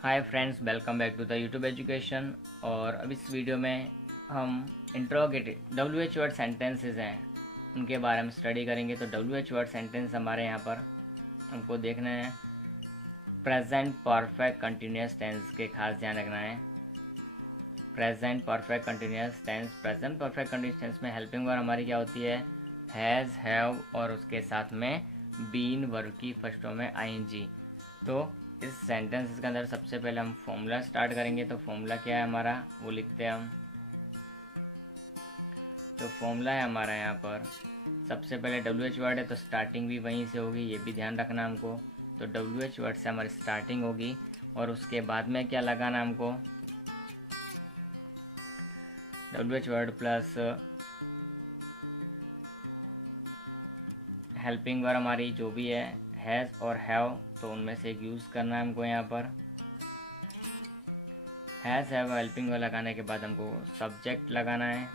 Hi friends, welcome back to the YouTube education. और अब इस वीडियो में हम इंट्रोगेटिव WH वर्ड सेंटेंसेस हैं उनके बारे में स्टडी करेंगे। तो WH वर्ड सेंटेंस हमारे यहाँ पर हमको देखना है। प्रेजेंट परफेक्ट कंटिन्यूस टेंस के खास ध्यान रखना है। Present perfect continuous tense, present perfect continuous tense में हेल्पिंग वर्ब हमारी क्या होती है? हैज़, हैव और उसके साथ में बीन वर्ब की फर्स्ट फॉर्म में ING। तो इस सेंटेंस के अंदर सबसे पहले हम फॉर्मूला स्टार्ट करेंगे। तो फॉर्मूला क्या है हमारा, वो लिखते हैं हम। तो फॉर्मूला है हमारा यहाँ पर, सबसे पहले WH वर्ड है तो स्टार्टिंग भी वहीं से होगी, ये भी ध्यान रखना हमको। तो WH वर्ड से हमारी स्टार्टिंग होगी और उसके बाद में क्या लगाना हमको? WH word plus helping verb हमारी जो भी है, हैज़ और हैव, तो उनमें से एक यूज़ करना है हमको यहाँ पर। हैज़ हैव हेल्पिंग वर्ब लगाने के बाद हमको सब्जेक्ट लगाना है।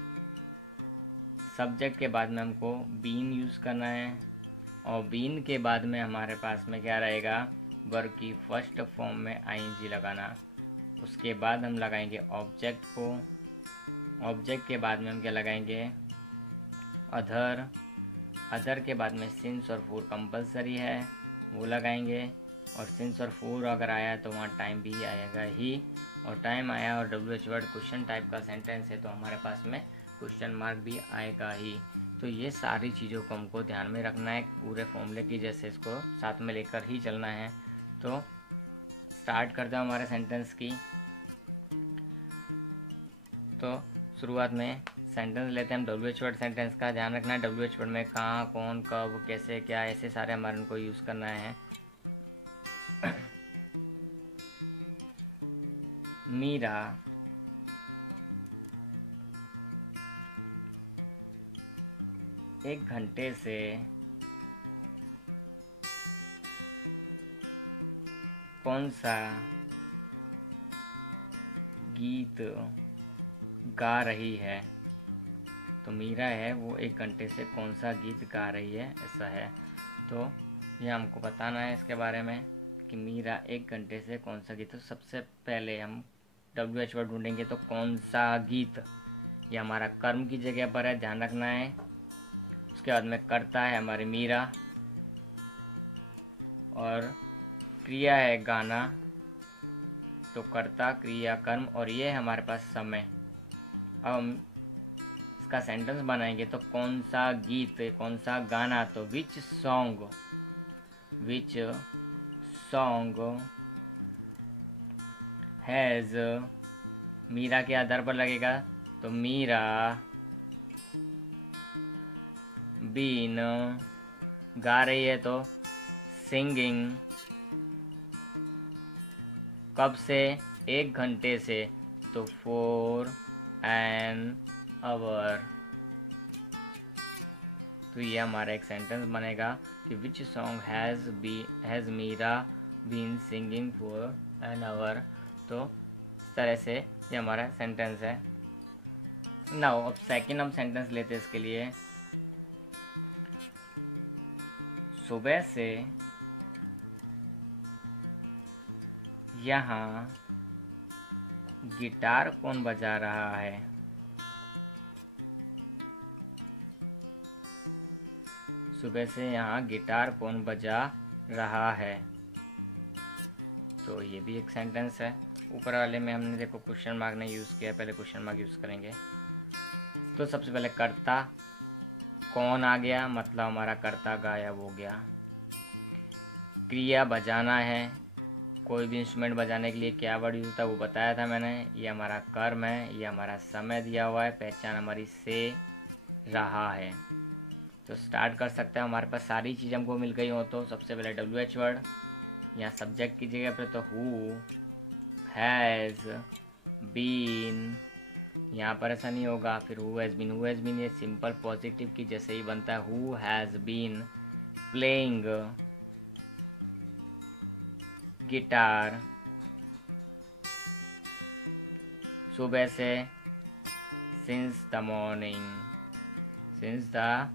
सब्जेक्ट के बाद में हमको बीन यूज़ करना है और बीन के बाद में हमारे पास में क्या रहेगा? वर्ब की फर्स्ट फॉर्म में ING लगाना। उसके बाद हम लगाएंगे ऑब्जेक्ट को। ऑब्जेक्ट के बाद में हम क्या लगाएंगे? अदर। अदर के बाद में सिंस और फॉर कंपलसरी है, वो लगाएंगे। और सिंस और फॉर अगर आया तो वहाँ टाइम भी आएगा ही। और टाइम आया और WH वर्ड क्वेश्चन टाइप का सेंटेंस है तो हमारे पास में क्वेश्चन मार्क भी आएगा ही। तो ये सारी चीज़ों को हमको ध्यान में रखना है, पूरे फॉर्मूले की जैसे इसको साथ में लेकर ही चलना है। तो स्टार्ट करते हैं हमारे सेंटेंस की। तो शुरुआत में सेंटेंस लेते हैं हम। WH वर्ड सेंटेंस का ध्यान रखना है। WH वर्ड में कहाँ, कौन, कब, कैसे, क्या, ऐसे सारे हमारे उनको यूज़ करना है। मीरा एक घंटे से कौन सा गीत गा रही है? तो मीरा है वो एक घंटे से कौन सा गीत गा रही है, ऐसा है। तो ये हमको बताना है इसके बारे में कि मीरा एक घंटे से कौन सा गीत। तो सबसे पहले हम WH वर्ड ढूंढेंगे। तो कौन सा गीत, ये हमारा कर्म की जगह पर है, ध्यान रखना है। उसके बाद में करता है हमारी मीरा और क्रिया है गाना। तो कर्ता, क्रिया, कर्म और ये हमारे पास समय। अब हम इसका सेंटेंस बनाएंगे। तो कौन सा गीत, कौन सा गाना, तो which song, which song has, Meera के आधार पर लगेगा। तो मीरा बीन, गा रही है तो सिंगिंग, कब से? एक घंटे से, तो फॉर एन आवर। तो ये हमारा एक सेंटेंस बनेगा कि which song has Meera been singing for an hour. तो इस तरह से ये हमारा सेंटेंस है। नाउ अब सेकंड हम सेंटेंस लेते हैं इसके लिए। सुबह से यहाँ गिटार कौन बजा रहा है? सुबह से यहाँ गिटार कौन बजा रहा है? तो ये भी एक सेंटेंस है। ऊपर वाले में हमने देखो क्वेश्चन मार्क नहीं यूज़ किया, पहले क्वेश्चन मार्क यूज़ करेंगे। तो सबसे पहले कर्ता कौन आ गया, मतलब हमारा कर्ता गायब हो गया। क्रिया बजाना है, कोई भी इंस्ट्रूमेंट बजाने के लिए क्या वर्ड यूज होता है वो बताया था मैंने। ये हमारा कर्म है, ये हमारा समय दिया हुआ है, पहचान हमारी से रहा है। तो स्टार्ट कर सकते हैं। हमारे पास सारी चीज़ हमको मिल गई हो। तो सबसे पहले WH वर्ड, यहाँ सब्जेक्ट की जगह पर तो हु हैज़ बीन, यहाँ पर ऐसा नहीं होगा। फिर who has been, who has been ये सिंपल पॉजिटिव की जैसे ही बनता है। Who has been playing guitar सुबह से, since the morning, since the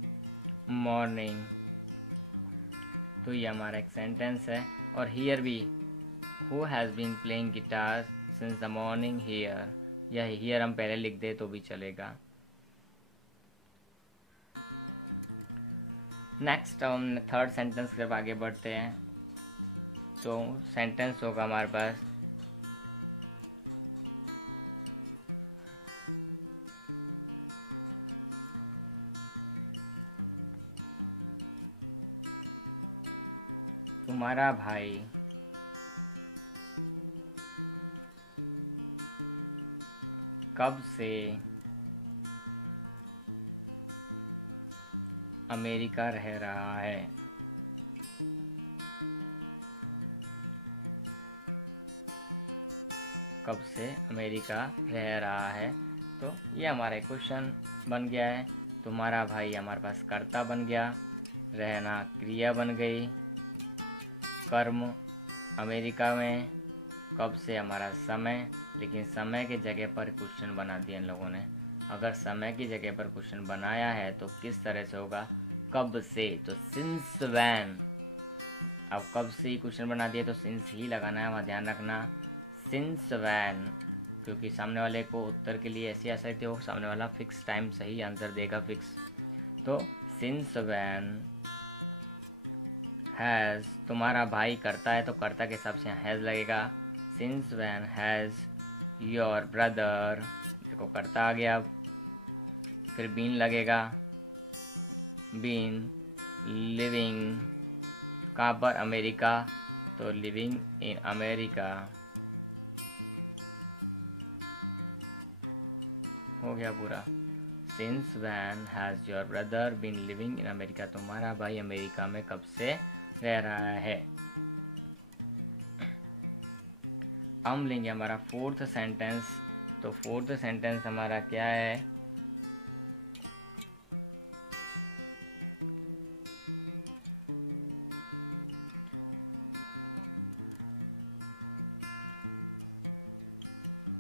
morning. तो ये हमारा एक सेंटेंस है। और हियर भी who has been playing guitar since the morning here, यह हियर हम पहले लिख दे तो भी चलेगा। नेक्स्ट हम थर्ड सेंटेंस के आगे बढ़ते हैं। तो सेंटेंस होगा हमारे पास तुम्हारा भाई कब से अमेरिका रह रहा है। कब से अमेरिका रह रहा है, तो ये हमारा क्वेश्चन बन गया है। तुम्हारा भाई हमारे पास कर्ता बन गया, रहना क्रिया बन गई, कर्म अमेरिका में, कब से हमारा समय, लेकिन समय के जगह पर क्वेश्चन बना दिया इन लोगों ने। अगर समय की जगह पर क्वेश्चन बनाया है तो किस तरह से होगा, कब से, तो सिंस व्हेन। अब कब से ही क्वेश्चन बना दिया तो सिंस ही लगाना है, वहाँ ध्यान रखना, सिंस व्हेन, क्योंकि सामने वाले को उत्तर के लिए ऐसी आशा हो सामने वाला फिक्स टाइम सही आंसर देगा फिक्स। तो सिंस व्हेन हैज़, तुम्हारा भाई करता है तो कर्ता के हिसाब से हैज़ लगेगा। Since when has your brother, देखो कर्ता आ गया। अब फिर बीन लगेगा, बीन लिविंग कहाँ पर, अमेरिका, तो लिविंग इन अमेरिका हो गया पूरा। Since when has your brother been living in America, तुम्हारा भाई अमेरिका में कब से रह रहा है। हम लेंगे हमारा फोर्थ सेंटेंस। तो फोर्थ सेंटेंस हमारा क्या है,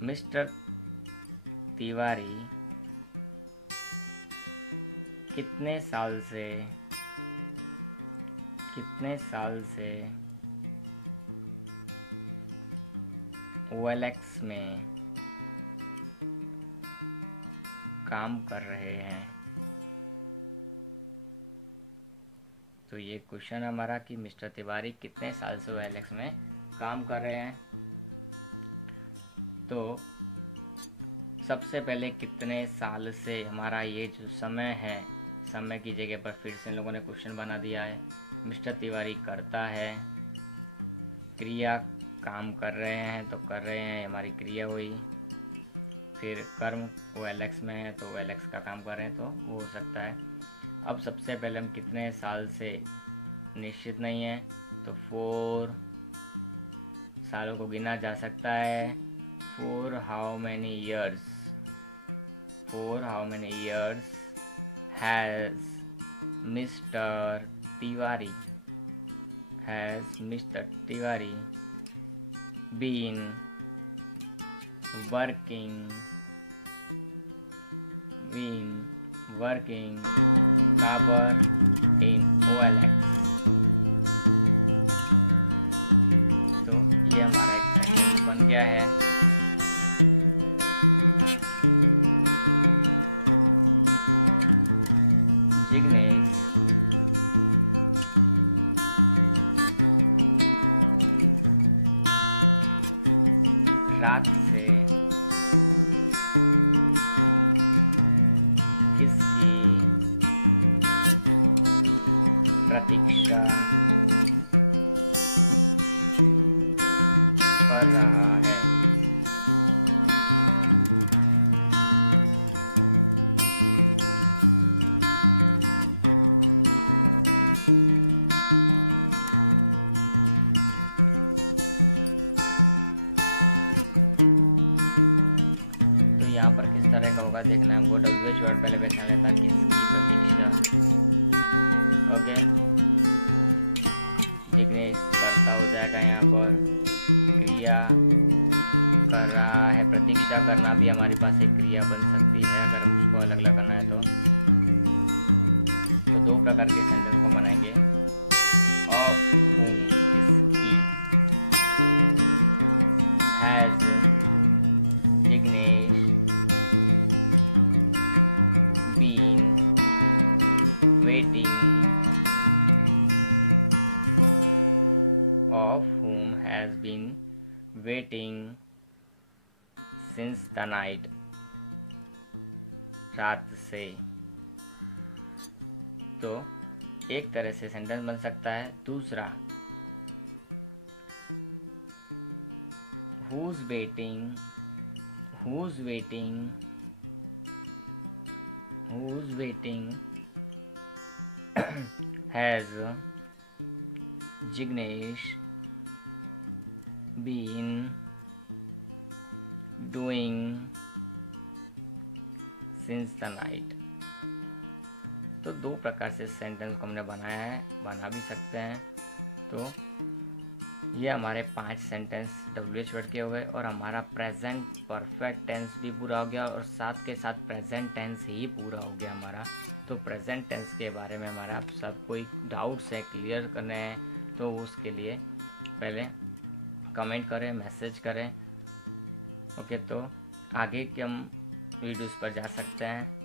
मिस्टर तिवारी कितने साल से OLX में काम कर रहे हैं। तो ये क्वेश्चन हमारा कि मिस्टर तिवारी कितने साल से OLX में काम कर रहे हैं। तो सबसे पहले कितने साल से, हमारा ये जो समय है, समय की जगह पर फिर से इन लोगों ने क्वेश्चन बना दिया है। मिस्टर तिवारी करता है, क्रिया काम कर रहे हैं, तो कर रहे हैं हमारी क्रिया हुई। फिर कर्म OLX में है तो OLX का काम कर रहे हैं, तो वो हो सकता है। अब सबसे पहले हम कितने साल से निश्चित नहीं है, तो 4 सालों को गिना जा सकता है। For how many years has Mr. Tiwari been working कहाँ पर, in OLX। तो ये हमारा एक सेंटेंस बन गया है। जिग्नेश रात से किसकी प्रतीक्षा कर रहा है। यहाँ पर किस तरह का होगा देखना है हमको। WH वर्ड पहले पहचान लेता, किसकी प्रतीक्षा। ओके, जिग्नेश करता हो जाएगा यहाँ पर, क्रिया कर रहा है, प्रतीक्षा करना भी हमारे पास एक क्रिया बन सकती है अगर हम उसको अलग अलग करना है तो 2 प्रकार के सेंटेंस को बनाएंगे। ऑफ whom, किसकी, has Jignesh been waiting, of whom has been waiting since the night, रात से। तो एक तरह से सेंटेंस बन सकता है। दूसरा, who's waiting has Jignesh been doing since the night। तो दो प्रकार से सेंटेंस को हमने बनाया है, बना भी सकते हैं। तो ये हमारे 5 सेंटेंस WH वर्ड के हो गए और हमारा प्रेजेंट परफेक्ट टेंस भी पूरा हो गया और साथ के साथ प्रेजेंट टेंस ही पूरा हो गया हमारा। तो प्रेजेंट टेंस के बारे में हमारा सब कोई डाउट्स है, क्लियर करने हैं, तो उसके लिए पहले कमेंट करें, मैसेज करें। ओके, तो आगे के हम वीडियोस पर जा सकते हैं।